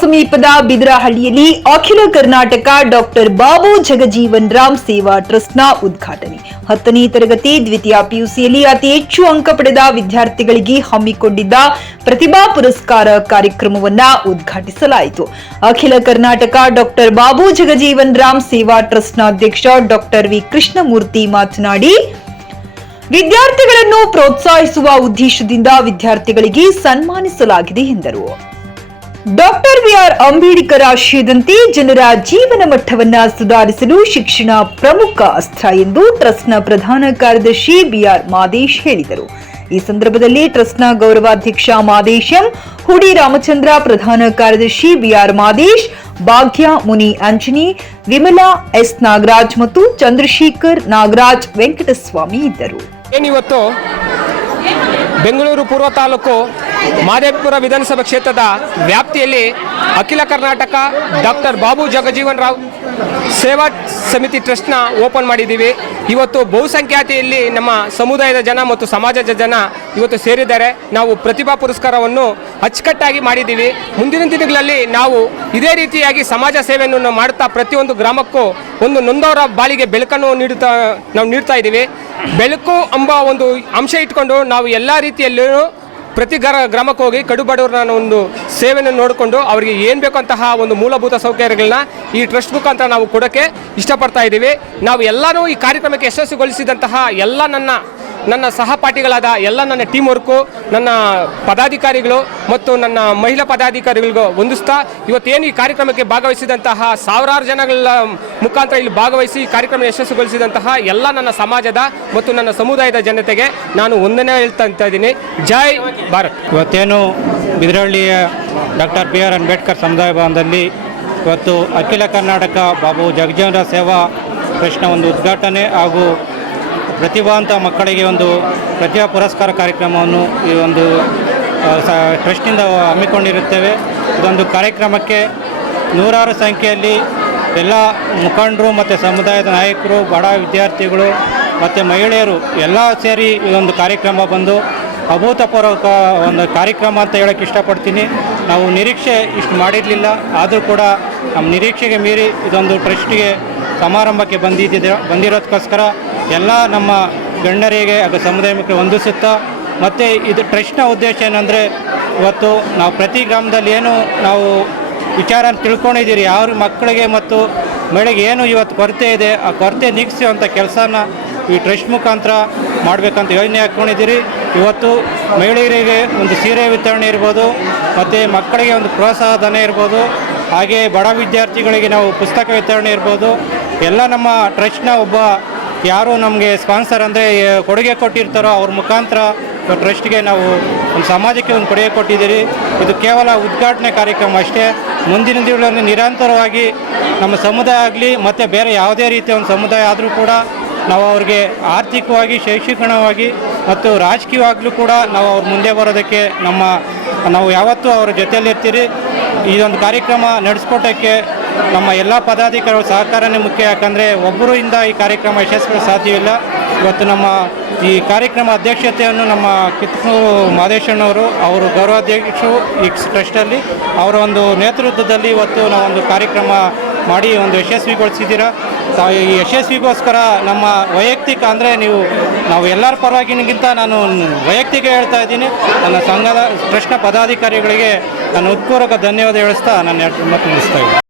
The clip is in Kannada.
ಸಮೀಪದ ಬಿದರಹಳ್ಳಿಯಲ್ಲಿ ಅಖಿಲ ಕರ್ನಾಟಕ ಡಾಕ್ಟರ್ ಬಾಬು ಜಗಜೀವನ್ ರಾಮ್ ಸೇವಾ ಟ್ರಸ್ಟ್ನ ಉದ್ಘಾಟನೆ. ಹತ್ತನೇ ತರಗತಿ ದ್ವಿತೀಯ ಪಿಯುಸಿಯಲ್ಲಿ ಅತಿ ಹೆಚ್ಚು ಅಂಕ ಪಡೆದ ವಿದ್ಯಾರ್ಥಿಗಳಿಗೆ ಹಮ್ಮಿಕೊಂಡಿದ್ದ ಪ್ರತಿಭಾ ಪುರಸ್ಕಾರ ಕಾರ್ಯಕ್ರಮವನ್ನ ಉದ್ಘಾಟಿಸಲಾಯಿತು. ಅಖಿಲ ಕರ್ನಾಟಕ ಡಾಕ್ಟರ್ ಬಾಬು ಜಗಜೀವನ್ ರಾಮ್ ಸೇವಾ ಟ್ರಸ್ಟ್ನ ಅಧ್ಯಕ್ಷ ಡಾಕ್ಟರ್ ವಿ ಕೃಷ್ಣಮೂರ್ತಿ ಮಾತನಾಡಿ, ವಿದ್ಯಾರ್ಥಿಗಳನ್ನು ಪ್ರೋತ್ಸಾಹಿಸುವ ಉದ್ದೇಶದಿಂದ ವಿದ್ಯಾರ್ಥಿಗಳಿಗೆ ಸನ್ಮಾನಿಸಲಾಗಿದೆ ಎಂದರು. ಡಾಕ್ಟರ್ ಬಿಆರ್ ಅಂಬೇಡ್ಕರ್ ಆಶಯದಂತೆ ಜನರ ಜೀವನ ಮಟ್ಟವನ್ನು ಸುಧಾರಿಸಲು ಶಿಕ್ಷಣ ಪ್ರಮುಖ ಅಸ್ತ್ರ ಎಂದು ಟ್ರಸ್ಟ್ನ ಪ್ರಧಾನ ಕಾರ್ಯದರ್ಶಿ ಬಿಆರ್ ಮಾದೇಶ್ ಹೇಳಿದರು. ಈ ಸಂದರ್ಭದಲ್ಲಿ ಟ್ರಸ್ಟ್ನ ಗೌರವಾಧ್ಯಕ್ಷ ಮಾದೇಶಂ ಹುಡಿ ರಾಮಚಂದ್ರ ಪ್ರಧಾನ ಕಾರ್ಯದರ್ಶಿ B R Madesh, Bhagya Muni Anjani, Vimala S Nagaraj ಮತ್ತು ಚಂದ್ರಶೇಖರ್ ನಾಗರಾಜ್ ವೆಂಕಟಸ್ವಾಮಿ ಇದ್ದರು. ಬೆಂಗಳೂರು ಪೂರ್ವ ತಾಲೂಕು ಮಾದೇಪುರ ವಿಧಾನಸಭಾ ಕ್ಷೇತ್ರದ ವ್ಯಾಪ್ತಿಯಲ್ಲಿ ಅಖಿಲ ಕರ್ನಾಟಕ ಡಾಕ್ಟರ್ ಬಾಬು ಜಗಜೀವನ್ ರಾವ್ ಸೇವಾ ಸಮಿತಿ ಟ್ರಸ್ಟ್ನ ಓಪನ್ ಮಾಡಿದ್ದೀವಿ. ಇವತ್ತು ಬಹುಸಂಖ್ಯಾತಿಯಲ್ಲಿ ನಮ್ಮ ಸಮುದಾಯದ ಜನ ಮತ್ತು ಸಮಾಜದ ಜನ ಇವತ್ತು ಸೇರಿದ್ದಾರೆ. ನಾವು ಪ್ರತಿಭಾ ಪುರಸ್ಕಾರವನ್ನು ಅಚ್ಚುಕಟ್ಟಾಗಿ ಮಾಡಿದ್ದೀವಿ. ಮುಂದಿನ ದಿನಗಳಲ್ಲಿ ನಾವು ಇದೇ ರೀತಿಯಾಗಿ ಸಮಾಜ ಸೇವೆಯನ್ನು ಮಾಡುತ್ತಾ ಪ್ರತಿಯೊಂದು ಗ್ರಾಮಕ್ಕೂ ಒಂದು ನೊಂದವರ ಬಾಳಿಗೆ ಬೆಳಕನ್ನು ನೀಡುತ್ತಾ ನಾವು ನೀಡ್ತಾ ಇದ್ದೀವಿ. ಬೆಳಕು ಎಂಬ ಒಂದು ಅಂಶ ಇಟ್ಕೊಂಡು ನಾವು ಎಲ್ಲ ರೀತಿಯಲ್ಲೂ ಪ್ರತಿ ಗ್ರ ಗ್ರಾಮಕ್ಕೆ ಹೋಗಿ ಕಡು ಬಡವರನ್ನ ಒಂದು ಸೇವೆಯನ್ನು ನೋಡಿಕೊಂಡು ಅವರಿಗೆ ಏನು ಬೇಕಂತಹ ಒಂದು ಮೂಲಭೂತ ಸೌಕರ್ಯಗಳನ್ನ ಈ ಟ್ರಸ್ಟ್ ಮುಖಾಂತರ ನಾವು ಕೊಡೋಕ್ಕೆ ಇಷ್ಟಪಡ್ತಾ ಇದ್ದೀವಿ. ನಾವು ಎಲ್ಲರೂ ಈ ಕಾರ್ಯಕ್ರಮಕ್ಕೆ ಯಶಸ್ವಿಗೊಳಿಸಿದಂತಹ ಎಲ್ಲ ನನ್ನ ನನ್ನ ಸಹಪಾಠಿಗಳಾದ ಎಲ್ಲ ನನ್ನ ಟೀಮ್ ವರ್ಕು ನನ್ನ ಪದಾಧಿಕಾರಿಗಳು ಮತ್ತು ನನ್ನ ಮಹಿಳಾ ಪದಾಧಿಕಾರಿಗಳಿಗೂ ಹೊಂದಿಸ್ತಾ ಇವತ್ತೇನು ಈ ಕಾರ್ಯಕ್ರಮಕ್ಕೆ ಭಾಗವಹಿಸಿದಂತಹ ಸಾವಿರಾರು ಜನಗಳ ಮುಖಾಂತರ ಇಲ್ಲಿ ಭಾಗವಹಿಸಿ ಕಾರ್ಯಕ್ರಮ ಯಶಸ್ಸುಗೊಳಿಸಿದಂತಹ ಎಲ್ಲ ನನ್ನ ಸಮಾಜದ ಮತ್ತು ನನ್ನ ಸಮುದಾಯದ ಜನತೆಗೆ ನಾನು ಒಂದನೇ ಹೇಳ್ತಾ ಇದ್ದೀನಿ. ಜೈ ಭಾರತ್. ಇವತ್ತೇನು ಬಿದ್ರಹಳ್ಳಿಯ ಡಾಕ್ಟರ್ ಬಿ ಆರ್ ಅಂಬೇಡ್ಕರ್ ಸಮುದಾಯ ಭವನದಲ್ಲಿ ಇವತ್ತು ಅಖಿಲ ಕರ್ನಾಟಕ ಬಾಬು ಜಗಜೀವನ ಸೇವಾ ಕೃಷ್ಣ ಒಂದು ಉದ್ಘಾಟನೆ ಹಾಗೂ ಪ್ರತಿಭಾವಂತ ಮಕ್ಕಳಿಗೆ ಒಂದು ಪ್ರತಿಭಾ ಪುರಸ್ಕಾರ ಕಾರ್ಯಕ್ರಮವನ್ನು ಈ ಒಂದು ಟ್ರಸ್ಟಿಂದ ಹಮ್ಮಿಕೊಂಡಿರುತ್ತೇವೆ. ಇದೊಂದು ಕಾರ್ಯಕ್ರಮಕ್ಕೆ ನೂರಾರು ಸಂಖ್ಯೆಯಲ್ಲಿ ಎಲ್ಲ ಮುಖಂಡರು ಮತ್ತು ಸಮುದಾಯದ ನಾಯಕರು, ಬಡ ವಿದ್ಯಾರ್ಥಿಗಳು ಮತ್ತು ಮಹಿಳೆಯರು ಎಲ್ಲ ಸೇರಿ ಒಂದು ಕಾರ್ಯಕ್ರಮ ಬಂದು ಅಭೂತಪೂರ್ವಕ ಒಂದು ಕಾರ್ಯಕ್ರಮ ಅಂತ ಹೇಳೋಕ್ಕೆ ಇಷ್ಟಪಡ್ತೀನಿ. ನಾವು ನಿರೀಕ್ಷೆ ಇಷ್ಟು ಮಾಡಿರಲಿಲ್ಲ. ಆದರೂ ಕೂಡ ನಮ್ಮ ನಿರೀಕ್ಷೆಗೆ ಮೀರಿ ಇದೊಂದು ಟ್ರಸ್ಟಿಗೆ ಸಮಾರಂಭಕ್ಕೆ ಬಂದಿದ್ದ ಬಂದಿರೋದಕ್ಕೋಸ್ಕರ ಎಲ್ಲ ನಮ್ಮ ಗಣ್ಯರಿಗೆ ಹಾಗೂ ಸಮುದಾಯಕ್ಕೆ ಹೊಂದಿಸುತ್ತಾ ಮತ್ತು ಇದು ಟ್ರಸ್ಟ್ನ ಉದ್ದೇಶ ಏನಂದರೆ, ಇವತ್ತು ನಾವು ಪ್ರತಿ ಗ್ರಾಮದಲ್ಲಿ ಏನು ನಾವು ವಿಚಾರ ತಿಳ್ಕೊಂಡಿದ್ದೀರಿ ಯಾವ ಮಕ್ಕಳಿಗೆ ಮತ್ತು ಮಹಿಳೆಗೆ ಏನು ಇವತ್ತು ಕೊರತೆ ಇದೆ, ಆ ಕೊರತೆ ನೀಗಿಸುವಂಥ ಕೆಲಸನ ಈ ಟ್ರಸ್ಟ್ ಮುಖಾಂತರ ಮಾಡಬೇಕಂತ ಯೋಜನೆ ಹಾಕ್ಕೊಂಡಿದ್ದೀರಿ. ಇವತ್ತು ಮಹಿಳೆಯರಿಗೆ ಒಂದು ಸೀರೆ ವಿತರಣೆ ಇರ್ಬೋದು, ಮತ್ತು ಮಕ್ಕಳಿಗೆ ಒಂದು ಪ್ರೋತ್ಸಾಹ ಧನ ಇರ್ಬೋದು, ಹಾಗೆ ಬಡ ವಿದ್ಯಾರ್ಥಿಗಳಿಗೆ ನಾವು ಪುಸ್ತಕ ವಿತರಣೆ ಇರ್ಬೋದು. ಎಲ್ಲ ನಮ್ಮ ಟ್ರಸ್ಟ್ನ ಒಬ್ಬ ಯಾರು ನಮಗೆ ಸ್ಪಾನ್ಸರ್ ಅಂದರೆ ಕೊಡುಗೆ ಕೊಟ್ಟಿರ್ತಾರೋ ಅವ್ರ ಮುಖಾಂತರ ಟ್ರಸ್ಟ್ಗೆ ನಾವು ಒಂದು ಸಮಾಜಕ್ಕೆ ಒಂದು ಕೊಡುಗೆ ಕೊಟ್ಟಿದ್ದೀರಿ. ಇದು ಕೇವಲ ಉದ್ಘಾಟನೆ ಕಾರ್ಯಕ್ರಮ ಅಷ್ಟೇ. ಮುಂದಿನ ದಿನಗಳಲ್ಲಿ ನಿರಂತರವಾಗಿ ನಮ್ಮ ಸಮುದಾಯ ಆಗಲಿ, ಮತ್ತು ಬೇರೆ ಯಾವುದೇ ರೀತಿಯ ಒಂದು ಸಮುದಾಯ ಆದರೂ ಕೂಡ ನಾವು ಅವ್ರಿಗೆ ಆರ್ಥಿಕವಾಗಿ, ಶೈಕ್ಷಣಿಕವಾಗಿ ಮತ್ತು ರಾಜಕೀಯವಾಗಲೂ ಕೂಡ ನಾವು ಅವ್ರ ಮುಂದೆ ಬರೋದಕ್ಕೆ ನಮ್ಮ, ನಾವು ಯಾವತ್ತೂ ಅವ್ರ ಜೊತೆಯಲ್ಲಿರ್ತೀರಿ. ಇದೊಂದು ಕಾರ್ಯಕ್ರಮ ನಡೆಸ್ಕೊಟ್ಟಕ್ಕೆ ನಮ್ಮ ಎಲ್ಲ ಪದಾಧಿಕಾರಿಗಳ ಸಹಕಾರನೇ ಮುಖ್ಯ, ಯಾಕಂದರೆ ಒಬ್ಬರಿಂದ ಈ ಕಾರ್ಯಕ್ರಮ ಯಶಸ್ವಿ ಸಾಧ್ಯವಿಲ್ಲ. ಇವತ್ತು ನಮ್ಮ ಈ ಕಾರ್ಯಕ್ರಮ ಅಧ್ಯಕ್ಷತೆಯನ್ನು ನಮ್ಮ ಕಿತ್ತೂರು ಮಾದೇಶಣ್ಣವರು, ಅವರು ಗೌರವಾಧ್ಯಕ್ಷರು ಈ ಟ್ರಸ್ಟಲ್ಲಿ, ಅವರ ಒಂದು ನೇತೃತ್ವದಲ್ಲಿ ಇವತ್ತು ನಾವೊಂದು ಕಾರ್ಯಕ್ರಮ ಮಾಡಿ ಒಂದು ಯಶಸ್ವಿಗೊಳಿಸಿದ್ದೀರಾ. ಈ ಯಶಸ್ವಿಗೋಸ್ಕರ ನಮ್ಮ ವೈಯಕ್ತಿಕ, ಅಂದರೆ ನೀವು, ನಾವು ಎಲ್ಲರ ಪರವಾಗಿಗಿಂತ ನಾನು ವೈಯಕ್ತಿಕ ಹೇಳ್ತಾ ಇದ್ದೀನಿ. ನನ್ನ ಸಂಘದ, ಟ್ರಸ್ಟ್ನ ಪದಾಧಿಕಾರಿಗಳಿಗೆ ನಾನು ಉತ್ಪೂರ್ವಕ ಧನ್ಯವಾದ ಹೇಳಿಸ್ತಾ ನಾನು ಮತ್ತೆ ಇದ್ದೀನಿ.